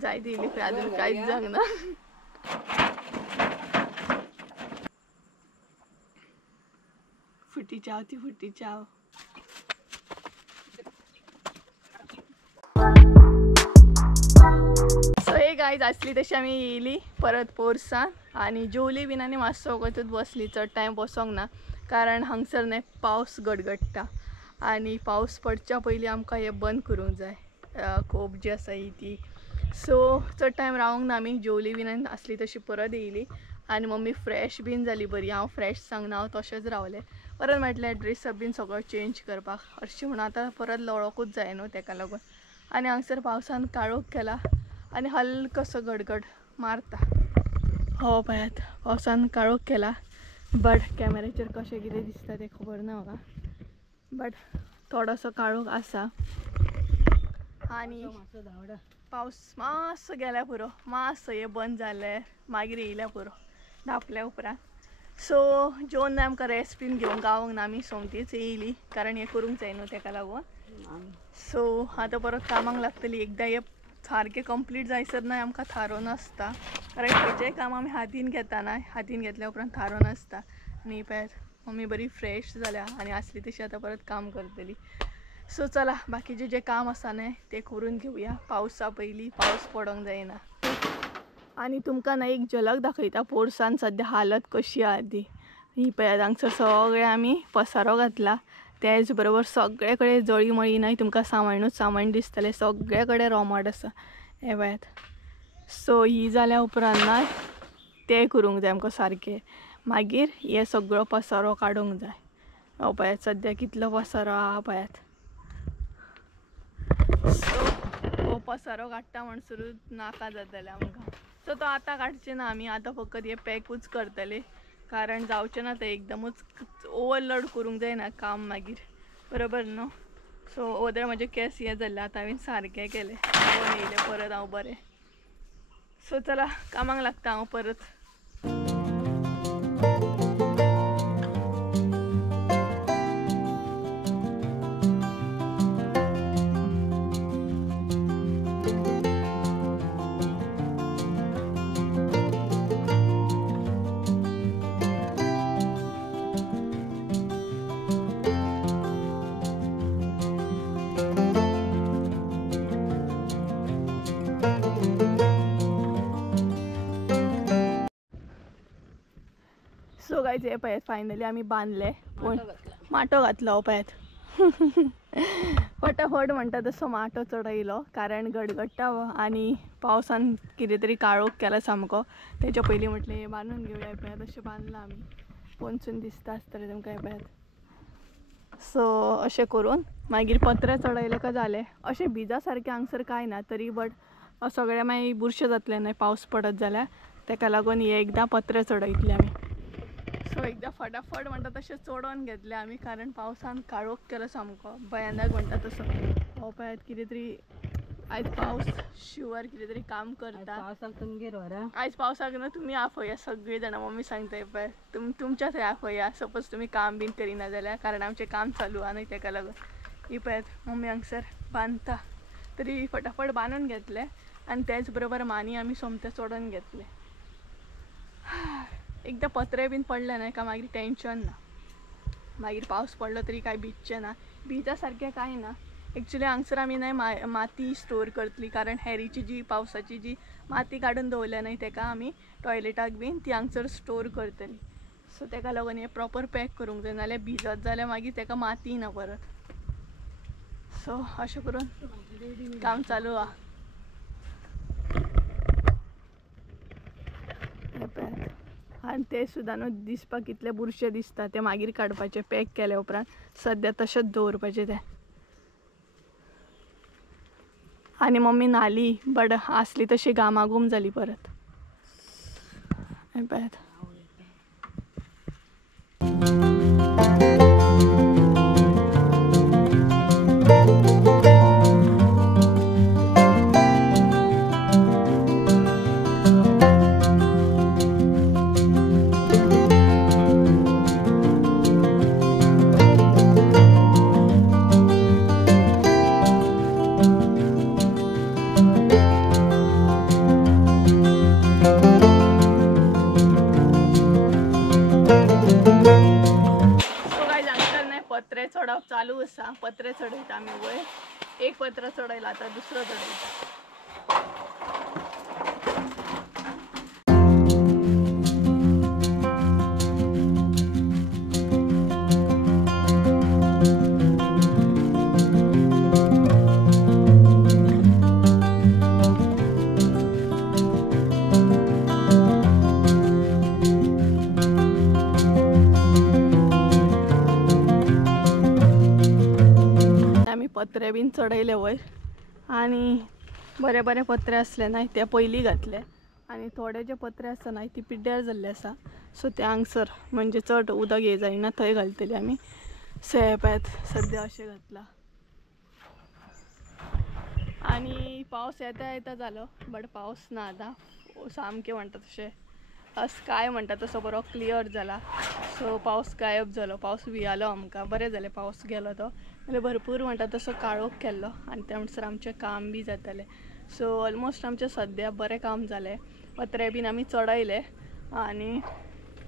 जाय दिली अजून काहीच जगना. फुटी चाव ती फुटी चाव. सो हे गाईज असली तशी आम्ही येयली परत पोरसान आणि जेवली बीन आनी मातसो वगतूच बसली. चड टायम बसोंक ना कारण हांगसर न्ही पावस गडगडटा आणि पावस पडच्या पयलीं आमकां हे बंद करूंक जाय खोप जी आसा ही ती. सो चड टायम रावंक ना आमी जेवली बीन आनी असली तशी परत येयली आणि मम्मी फ्रेश बीन जाली बरी. हांव फ्रेश सांगना हांव तशेंच रावलें. परत म्हटलें ड्रेस बीन सगळो चेंज करपाक हरशीं म्हणून आतां परत लोळोकूच जाय न्हू तेका लागून. आनी हांगसर पावसान काळोख केला आणि हल्कोसो गडगड मारता. हो पळयात पावसान काळोख केला बट कॅमेऱ्याचेर कशें कितें दिसता तें खबर ना म्हाका. बट थोडोसो काळोख आसा आणि पावस मातसो गेल्या पुरो मातसो हे बंद जालें मागीर येयल्या पुरो धांपल्या उपरांत. सो जेवन आमकां रेस्ट बीन घेवंक गावोंक ना आमी सोमतीच येयली कारण हें करूंक जाय न्हू तेका लागून. सो आतां परत कामाक लागतली. एकदां हे सारकें कंप्लीट जायसर ना आमकां थारो नासता कारण खंयचेंय काम आमी हातीन घेता ना हातीन घेतल्या उपरांत थारो नासता. आनी पळयात मम्मी बरी फ्रेश जाल्या आनी असली तशी आतां परत काम करतली. सो चला बाकीचें जें काम आसा न्हय तें करून घेवया पावसा पयलीं पावस पडोंक जायना. आनी तुमकां ना एक झलक दाखयता पोरसान सद्या हालत कशी आहा ती. ही पळयात हांगसर सगळें आमी पसारो घातला तेच बरोबर सगळे कडेन जळी मळी न्हय तुमकां सामाणूच सामाण दिसतलें सगळे कडेन रोमाट आसा हे पळयात. सो ही जाल्या उपरांत ना तें करूंक जाय आमकां सारकें मागीर हे सगळो पसारो काडूंक जाय. हो पळयात सद्या कितलो पसारो आहा पळयात. सो हो पसारो काडटा म्हणसरूच नाका जातलें आमकां. सो तो आतां काडचें ना आमी आतां फकत हे पॅकूच करतले कारण जावचें ना तें एकदमूच ओवरलोड करूंक जायना काम मागीर बरोबर न्हू. सो ओदर म्हजे केस हे जाल्ले आतां हांवें सारकें केलें येयलें परत हांव बरें. सो चला कामाक लागता हांव परत. सो गायज हे पळयात फायनली आमी बांदले माटो घातलो पळयात. फटाफट म्हणटा तसो माटो चडयलो कारण गडगडटा आनी पावसान कितें तरी काळोख केला सामको तेच्या पयलीं म्हटलें हें बांदून घेवया. पळयात अशें बांदलां आमी पोंदसून दिसता आसतलें तुमकां हे पळयात. सो अशें करून मागीर पत्रे चडयले काय जालें. अशें भिजा सारकें हांगसर कांय ना तरी बट सगळें मागीर बुरशें जातलें न्हय पावस पडत जाल्यार तेका लागून हे एकदां पत्रे चडयतले आमी. सो एकदां फटाफट म्हणटा तशें चडोवन घेतलें आमी कारण पावसान काळोख केलो सामको भयानक म्हणटा तसो. हो पळयात कितें तरी आयज पावस शुवर कितें तरी काम करता. आयज पावसाक न्हू तुमी आफया सगळीं जाणां मम्मी सांगता पळय तुमच्या थंय आफया सपोज तुमी काम बीन करिना जाल्यार कारण आमचें काम चालू आहा न्हय तेका लागून. ही पळयात मम्मी हांगसर बांदता तरी फटाफट बांदून घेतलें आनी तेच बरोबर मानी आमी सोमतें चडोवन घेतलें. एकदां पत्रे बीन पडले न्हय का मागीर टेंशन ना मागीर पावस पडलो तरी कांय भिजचें ना. भिजा सारकें कांय ना एक्चुली हांगसर आमी न्हय माती स्टोर करतली कारण हेरीची जी पावसाची जी माती काडून दवरल्या न्हय तेका आमी टॉयलेटाक बीन ती हांगसर स्टोर करतली. सो तेका लागून हे प्रॉपर पॅक करूंक जाय नाल्यार भिजत जाल्यार मागीर तेका माती ना परत. सो अशें करून काम चालू आहा. आनी ते सुद्दां न्हू दिसपाक कितले बुरशे दिसता ते मागीर काडपाचे पॅक केल्या उपरांत सद्या तशेंच दवरपाचें तें. आनी मम्मी न्हाली बट आसली तशी घामाघूम जाली परत. पळयात पाऊस हा पत्रे चढयता आम्ही वयर एक पत्र चढयला आता दुसरं चढयता. पत्रे बीन चढयले वयर आणि बरे बरे पत्रे असले नाही ते पयलीं घातले आणि थोडे जे पत्रे आसा नाही ती पिड्ड्यार जाल्ले आसा सो ते हांगसर म्हणजे चड उदक ये जायना थंय घालतली आमी. सेपॅत सद्या अशें घातला आणि पावस येता येता जालो बट पावस ना आतां सामकें म्हणटा तशें स्काय म्हणटा तसो बरो क्लियर जाला. सो पावस गायब जालो पावस भियालो आमकां बरें जालें पावस गेलो तो नाल्यार भरपूर म्हणटा तसो काळोख केल्लो आनी त्या म्हणसर आमचें काम बी जातालें. सो ऑलमोस्ट आमचें सद्या बरें काम जालें. पत्रे बीन आमी चडयले आनी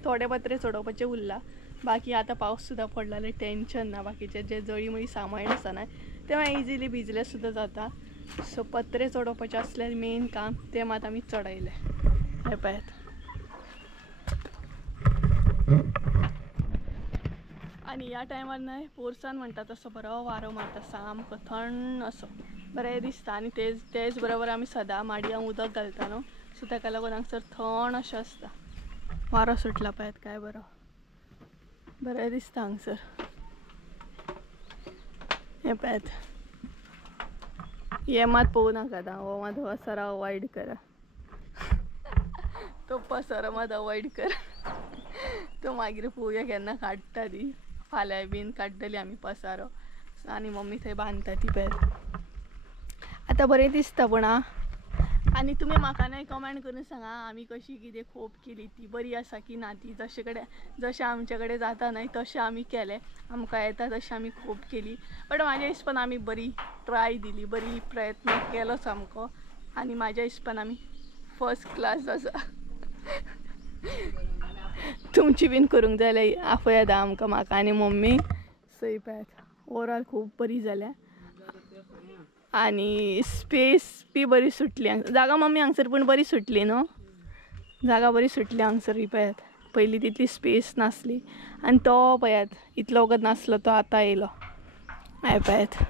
थोडे पत्रे चडोवपाचे उरला. बाकी आतां पावस सुद्दां पडला जाल्यार टेंशन ना. बाकीचे जे जळीमळी सामान आसा न्हय ते मागीर इजिली भिजले सुद्दां जाता. सो पत्रे चडोवपाचे असले मेन काम ते मात आमी चडयले. हे पळयात आणि ह्या टायमार न्हय पोरसान म्हणटा तसो बरो वारो मारता सामको थंड असो बरें दिसता. आनी तेच बरोबर आमी सदां माडयांक उदक घालता न्हू सो ताका लागून हांगसर थंड अशें आसता. वारो सुटला पळयात काय बरो बरें दिसता हांगसर. हे पळयात हे मात पळोवं नाकात हो मात पसारो अवॉयड करा. तो पसारो मात अवॉयड करा. तो मागीर पळोवया केन्ना काडटा ती. फाल्यां बीन काडटली आमी पसारो आनी मम्मी थंय बांदता ती पळयात. आतां बरें दिसता पूण आनी तुमी म्हाका न्हय कमेंट करून सांगा आमी कशी कितें खोप केली ती बरी आसा की ना ती. जशें आमचे कडेन जाता न्हय तशें आमी केलें आमकां येता तशें आमी खोप केली. बट म्हाज्या हिसपान आमी बरी ट्राय दिली बरी प्रयत्न केलो सामको आनी म्हाज्या हिसपान आमी फर्स्ट क्लास आसा. तुमची बीन करूंक जाय जाल्यार आपयात आमकां म्हाका आनी मम्मी. सो पळयात ओवरऑल खूब बरी जाल्या आनी स्पेस बी बरी सुटली. जागा मम्मी हांगसर पूण बरी सुटली न्हू. जागा बरी सुटली हांगसर. पळयात पयलीं तितली स्पेस नासली आनी तो पळयात इतलो वगत नासलो तो आतां येयलो. हे पळयात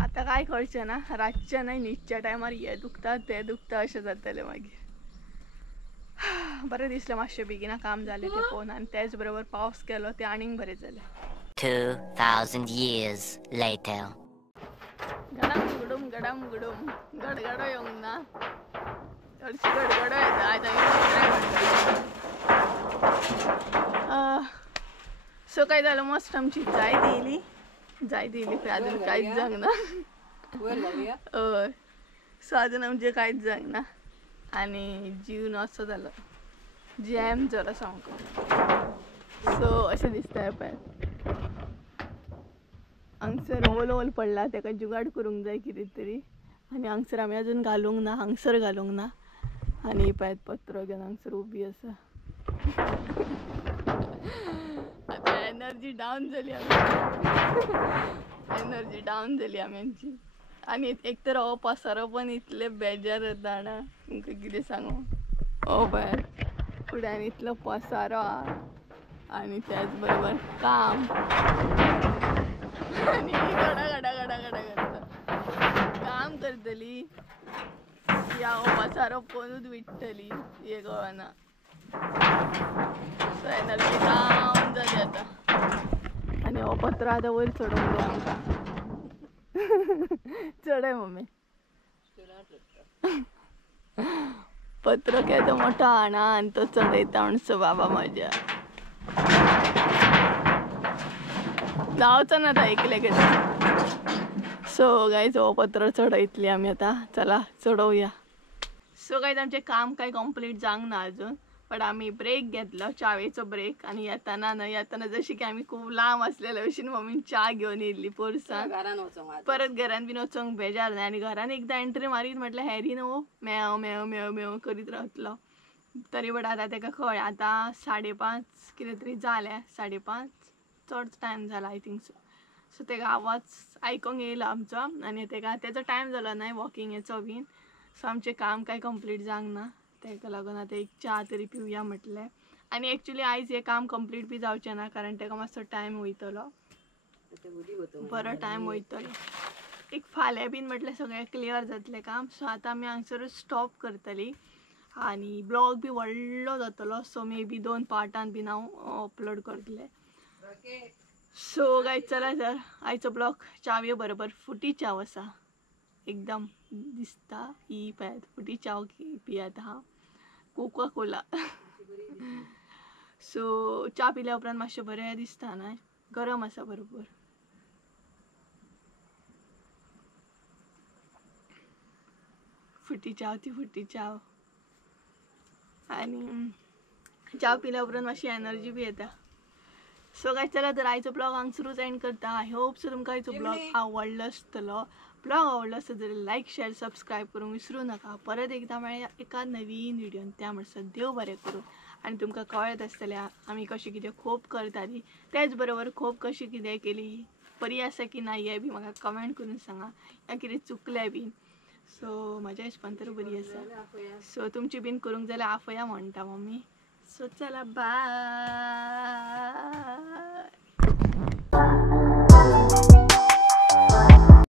आतां कांय कळचें ना रातचें न्हय न्हिदच्या टायमार हें दुखता तें दुखता अशें जातलें मागीर. बरें दिसलें मातशें बेगिना काम जालें तें पळोवन आनी तेच बरोबर पावस गेलो तें आनीक बरें जालें. 2000 years later. गडम गुडूम गडगडो येवंक ना हरशी गडगडो येता. सो काय जालें मस्त आमची जायत येयली पळय अजून कांयच जावंक ना. हय सो अजून आमचें कांयच जावंक ना आनी जीवन असो जालो जॅम जालो सामको. सो अशें दिसता पळयात हांगसर ओल पडला ताका जुगाड करूंक जाय कितें तरी आनी हांगसर आमी अजून घालूंक ना हांगसर घालूंक ना. आनी पळयात पत्रो घेवन हांगसर उबी आसा. आतां एनर्जी डावन जाली आमची आनी एक तर हो पसारो पण इतले बेजार येता ना तुमकां कितें सांगू. हो पळयात फुड्यान इतलो पसारो आनी त्याच बरोबर काम आनी घडा करता काम करतली या हो पसारो पळोवनूच विटतली हे कळना. सो एनर्जी डावन जाली आतां आनी हो पत्रो आतां वयर चडोवंक जाय आमकां. चडय मम्मी पत्रो केदो मोठो हाडा आनी तो चडयता म्हणसो बाबा म्हाज्या जावचो ना तो एकले कडेन. सो गायज हो पत्रो चडयतली आमी आतां चला चडोवया. सो गायज आमचें काम कांय कंप्लीट जावंक ना अजून बट आमी ब्रेक घेतलो चावेचो ब्रेक आनी येताना जशी की आमी खूब लांब आसलेले भशेन मम्मीन च्या घेवन येयल्ली पोरसान. परत घरान बीन वचोंक बेजार न्हय आनी घरान एकदां एंट्री मारीत म्हटल्यार हॅरी न्हू मेव मेव मेव मेव करीत रावतलो. तरी बट आतां ताका कळ्ळें आतां 5:30 कितें तरी जालें 5:30 चड टायम जाला आय थिंक सो तेका आवाज आयकोंक येयला आमचो आनी तेका तेजो टायम जालो नाही वॉकिंगेचो बीन सो आमचें काम काय कंप्लीट जावंक ना तेका लागून आतां एक च्या तरी पिवया म्हटलें आनी एक्चुली आयज हें काम कंप्लीट बी जावचें ना कारण तेका मातसो टायम वयतलो बरो टायम वयतलो एक फाल्यां बीन म्हटल्यार सगळें क्लियर जातलें काम सो आतां आमी हांगसरूच स्टॉप करतली आनी ब्लॉग बी व्हडलो जातलो सो मे बी 2 पार्टान बीन हांव अपलोड करतलें सो गायज चला तर आयचो ब्लॉग चावये बरोबर फुटी चाव आसा एकदम दिसता ही पळयात फुटी चाव पियात हांव कोका कोला सो च्या पिल्या उपरांत मातशें बरें दिसता ना गरम आसा बरोबर फुटी चाव ती फुटी चाव आनी च्या पिल्या उपरांत मातशी एनर्जी बी येता सो काय चला तर आयचो ब्लॉग हांगसरूच एंड करता आय होप सो तुमकां आयचो ब्लॉग आवडलो आसतलो ब्लॉग आवडलो आसत जाल्यार लायक शेअर सबस्क्राईब करूंक विसरू नका परत एकदा मेळया एका नवीन व्हिडिओन त्या म्हणसर देव बरें करूं आनी तुमकां कळत आसतलें आमी कशें कितें खूब करतालीं तेच बरोबर खूब कशी कितें केली बरी आसा की ना हें बी म्हाका कमेंट करून सांगा या कितें चुकलें बीन सो म्हाज्या हिशपान तर बरी आसा सो तुमची बीन करूंक जाल्यार आफया म्हणटा मम्मी सो चला बाय